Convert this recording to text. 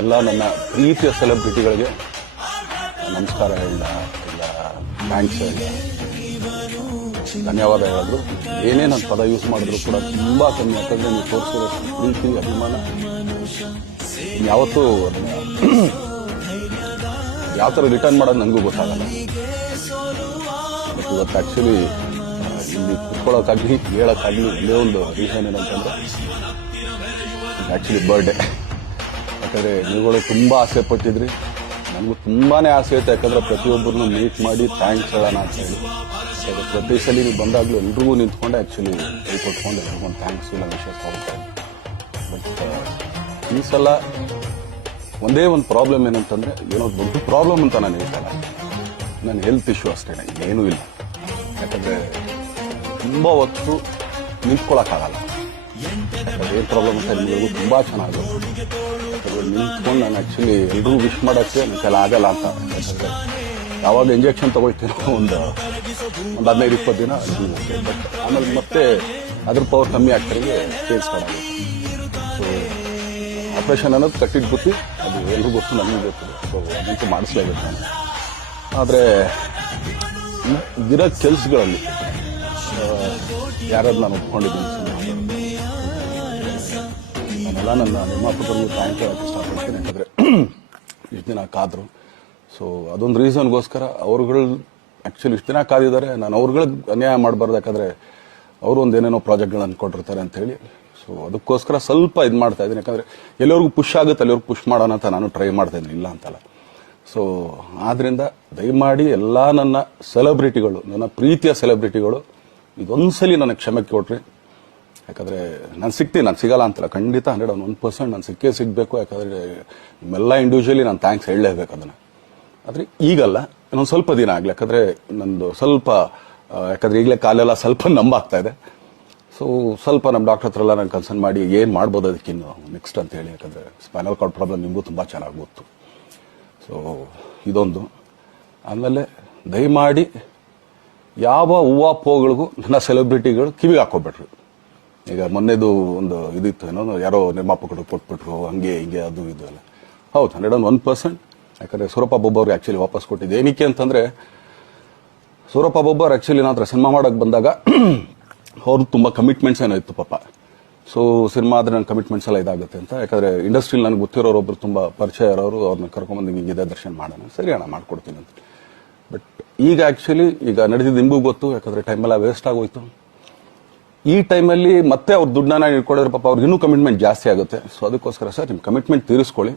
ಎಲ್ಲ ನನ್ನ ಪ್ರೀತಿಯ ಸೆಲೆಬ್ರಿಟಿಗಳಿಗೆ ನಮಸ್ಕಾರ ಹೇಳ ಇಲ್ಲ ಥ್ಯಾಂಕ್ಸ್ ಹೇಳ ಧನ್ಯವಾದ ಹೇಳಿದ್ರು. ಏನೇ ನನ್ನ ಪದ ಯೂಸ್ ಮಾಡಿದ್ರು ಕೂಡ ತುಂಬಾ ಕಮ್ಮಿ. ಯಾಕಂದ್ರೆ ನೀವು ತೋರಿಸಿರೋ ಪ್ರೀತಿ ಅಭಿಮಾನ ಯಾವತ್ತೂ ಯಾವ ಥರ ರಿಟರ್ನ್ ಮಾಡೋದು ನನಗೂ ಗೊತ್ತಾಗಲ್ಲ. ಬಟ್ ಇವತ್ತು ಆ್ಯಕ್ಚುಲಿ ಇಲ್ಲಿ ಕುತ್ಕೊಳ್ಳೋಕ್ಕಾಗಲಿ ಹೇಳೋಕ್ಕಾಗಲಿ ಇಲ್ಲೇ ಒಂದು ರೀಸನ್ ಏನಂತಂದ್ರೆ ಆ್ಯಕ್ಚುಲಿ ಬರ್ಡೇ. ಯಾಕಂದರೆ ನೀವುಗಳು ತುಂಬ ಆಸೆ ಪಟ್ಟಿದ್ರಿ, ನನಗೂ ತುಂಬಾ ಆಸೆ ಇತ್ತು. ಯಾಕಂದರೆ ಪ್ರತಿಯೊಬ್ಬರನ್ನು ಮೀಟ್ ಮಾಡಿ ಥ್ಯಾಂಕ್ಸ್ ಹೇಳೋಣ ಅಂತ ಹೇಳಿ ಪ್ರತಿ ಸಲ ನೀವು ಬಂದಾಗಲೂ ಎಲ್ರಿಗೂ ನಿಂತ್ಕೊಂಡೆ ಆ್ಯಕ್ಚುಲಿ ಕೈ ಕೊಟ್ಕೊಂಡು ಎಲ್ರಿಗೊಂದು ಥ್ಯಾಂಕ್ಸ್ ಇಲ್ಲ ವಿಶೇಷ ಹೋಗ್ತಾ. ಬಟ್ ಈ ಸಲ ಒಂದೇ ಒಂದು ಪ್ರಾಬ್ಲಮ್ ಏನಂತಂದರೆ, ಏನೋ ದೊಡ್ಡ ಪ್ರಾಬ್ಲಮ್ ಅಂತ ನಾನು ಹೇಳ್ತಲ್ಲ, ನನ್ನ ಹೆಲ್ತ್ ಇಶ್ಯೂ ಅಷ್ಟೇ, ಏನೂ ಇಲ್ಲ. ಯಾಕಂದರೆ ತುಂಬ ಹೊತ್ತು ನಿಂತ್ಕೊಳ್ಳೋಕ್ಕಾಗಲ್ಲ. ಏನು ಪ್ರಾಬ್ಲಮ್ ಅಂತ ನಿಮಗೂ ತುಂಬ ಚೆನ್ನಾಗಿ ನಿಂತ್ಕೊಂಡು ನಾನು ಆ್ಯಕ್ಚುಲಿ ಎಲ್ರಿಗೂ ವಿಶ್ ಮಾಡೋಕ್ಕೆ ನನ್ನ ಕೈಲಿ ಆಗಲ್ಲ ಅಂತ. ಯಾಕಂದರೆ ಯಾವಾಗ ಇಂಜೆಕ್ಷನ್ ತೊಗೊಳ್ತೀನೋ ಒಂದು 15-20 ದಿನ ಬಟ್ ಆಮೇಲೆ ಮತ್ತೆ ಅದ್ರ ಪವರ್ ಕಮ್ಮಿ ಆಗ್ತಾರಿಗೆ ಚೇಂಜ್ ಮಾಡೋದು. ಸೊ ಆಪ್ರೇಷನ್ ಅನ್ನೋದು ಕಟ್ಟಿಟ್ಟು ಬುತ್ತಿ, ಅದು ಎಲ್ರಿಗೂ ಗೊತ್ತು, ನನಗೂ ಗೊತ್ತು. ಸೊ ಅದಂತೂ ಮಾಡಿಸ್ಲೇಬೇಕು ನಾನು. ಆದರೆ ಇರೋ ಕೆಲಸಗಳಲ್ಲಿ ಯಾರಾದ್ರು ನಾನು ಒಪ್ಕೊಂಡಿದ್ದೀನಿ. ನಾನೆಲ್ಲ ನನ್ನ ನಿರ್ಮಾಪಕರಿಗೂ ಥ್ಯಾಂಕ್ ಹೇಳೋಕ್ಕೆ ಇಷ್ಟಪಡ್ತೀನಿ. ಯಾಕಂದರೆ ಇಷ್ಟು ದಿನ ಕಾದರು. ಸೊ ಅದೊಂದು ರೀಸನ್ಗೋಸ್ಕರ ಅವ್ರುಗಳು ಆ್ಯಕ್ಚುಲಿ ಇಷ್ಟು ದಿನ ಕಾದಿದ್ದಾರೆ. ನಾನು ಅವ್ರುಗಳಿಗೆ ಅನ್ಯಾಯ ಮಾಡಬಾರ್ದು. ಯಾಕಂದರೆ ಅವರು ಒಂದೇನೇನೋ ಪ್ರಾಜೆಕ್ಟ್ಗಳನ್ನು ಕೊಟ್ಟಿರ್ತಾರೆ ಅಂತೇಳಿ. ಸೊ ಅದಕ್ಕೋಸ್ಕರ ಸ್ವಲ್ಪ ಇದು ಮಾಡ್ತಾ ಇದ್ದೀನಿ. ಯಾಕಂದರೆ ಎಲ್ಲರಿಗೂ ಪುಷ್ ಆಗುತ್ತೆ ಅಲ್ಲಿವ್ರಿಗೆ ಪುಷ್ ಮಾಡೋಣ ಅಂತ ನಾನು ಟ್ರೈ ಮಾಡ್ತಾ ಇದ್ದೀನಿ, ಇಲ್ಲ ಅಂತಲ್ಲ. ಸೊ ಆದ್ದರಿಂದ ದಯಮಾಡಿ ಎಲ್ಲ ನನ್ನ ಸೆಲೆಬ್ರಿಟಿಗಳು, ನನ್ನ ಪ್ರೀತಿಯ ಸೆಲೆಬ್ರಿಟಿಗಳು ಇದೊಂದ್ಸಲಿ ನನಗೆ ಕ್ಷಮೆ ಕೊಟ್ರಿ. ಯಾಕಂದರೆ ನಾನು ಸಿಗ್ತೀನಿ, ನಾನು ಸಿಗಲ್ಲ ಅಂತಲ್ಲ, ಖಂಡಿತ 101% ನಾನು ಸಿಕ್ಕೇ ಸಿಗಬೇಕು. ಯಾಕಂದರೆ ನಿಮ್ಮೆಲ್ಲ ಇಂಡಿವಿಜುವಲಿ ನಾನು ಥ್ಯಾಂಕ್ಸ್ ಹೇಳಲೇಬೇಕು ಅದನ್ನು. ಆದರೆ ಈಗಲ್ಲ, ಇನ್ನೊಂದು ಸ್ವಲ್ಪ ದಿನ ಆಗಲಿ. ಯಾಕಂದರೆ ನಂದು ಸ್ವಲ್ಪ ಯಾಕಂದರೆ ಈಗಲೇ ಕಾಲೆಲ್ಲ ಸ್ವಲ್ಪ ನಂಬಾಗ್ತಾ ಇದೆ. ಸೊ ಸ್ವಲ್ಪ ನಮ್ಮ ಡಾಕ್ಟರ್ ಹತ್ರ ಎಲ್ಲ ನಾನು ಕನ್ಸರ್ನ್ ಮಾಡಿ ಏನು ಮಾಡ್ಬೋದು ಅದಕ್ಕಿನ್ನು ನೆಕ್ಸ್ಟ್ ಅಂತ ಹೇಳಿ. ಯಾಕಂದರೆ ಸ್ಪೈನಲ್ ಕಾರ್ಡ್ ಪ್ರಾಬ್ಲಮ್ ನಿಮಗೂ ತುಂಬ ಚೆನ್ನಾಗಿ ಗೊತ್ತು. ಸೊ ಇದೊಂದು. ಆಮೇಲೆ ದಯಮಾಡಿ ಯಾವ ಹೂವಾಪೋಗಳಿಗೂ ನನ್ನ ಸೆಲೆಬ್ರಿಟಿಗಳು ಕಿವಿಗೆ ಹಾಕೋಬೇಡ್ರಿ. ಈಗ ಮೊನ್ನೆದು ಒಂದು ಇದಿತ್ತು, ಏನೋ ಯಾರೋ ನಿರ್ಮಾಪಕರು ಕೊಟ್ಬಿಟ್ರು, ಹಂಗೆ ಹಿಂಗೆ ಅದು ಇದು ಎಲ್ಲ. ಹೌದು, 101%. ಯಾಕಂದರೆ ಸೂರಪ್ಪ ಬೊಬ್ಬ ಅವ್ರಿಗೆ ಆ್ಯಕ್ಚುಲಿ ವಾಪಸ್ ಕೊಟ್ಟಿದ್ದೆ. ಏನಕ್ಕೆ ಅಂತಂದರೆ ಸೂರಪ್ಪ ಬೊಬ್ಬ ಅವ್ರು ಆ್ಯಕ್ಚುಲಿ ನಾನು ಹತ್ರ ಸಿನಿಮಾ ಮಾಡೋಕ್ಕೆ ಬಂದಾಗ ಅವ್ರದ್ದು ತುಂಬ ಕಮಿಟ್ಮೆಂಟ್ಸ್ ಏನೋ ಇತ್ತು ಪಾಪ. ಸೊ ಸಿನಿಮಾ ಆದರೆ ನನ್ನ ಕಮಿಟ್ಮೆಂಟ್ಸ್ ಎಲ್ಲ ಇದಾಗುತ್ತೆ ಅಂತ. ಯಾಕಂದರೆ ಇಂಡಸ್ಟ್ರಿಲಿ ನನಗೆ ಗೊತ್ತಿರೋರೊಬ್ಬರು ತುಂಬ ಪರಿಚಯ ಇರೋರು, ಅವ್ರನ್ನ ಕರ್ಕೊಂಬಂದು ಹಿಂಗಿದೆ ದರ್ಶನ ಮಾಡೋಣ, ಸರಿ ಅಣ್ಣ ಮಾಡ್ಕೊಡ್ತೀನಿ ಅಂತ. ಬಟ್ ಈಗ ಆ್ಯಕ್ಚುಲಿ ಈಗ ನಡೆದಿದ್ದು ನಿಮಗೂ ಗೊತ್ತು. ಯಾಕಂದರೆ ಟೈಮೆಲ್ಲ ವೇಸ್ಟ್ ಆಗೋಯ್ತು. ಈ ಟೈಮಲ್ಲಿ ಮತ್ತೆ ಅವ್ರ ದುಡ್ಡನ್ನ ಇಟ್ಕೊಂಡಿದ್ರೆ ಪಾಪ ಅವ್ರಿಗೆ ಇನ್ನೂ ಕಮಿಟ್ಮೆಂಟ್ ಜಾಸ್ತಿ ಆಗುತ್ತೆ. ಸೊ ಅದಕ್ಕೋಸ್ಕರ ಸರ್ ನಿಮ್ಮ ಕಮಿಟ್ಮೆಂಟ್ ತೀರಿಸ್ಕೊಳ್ಳಿ.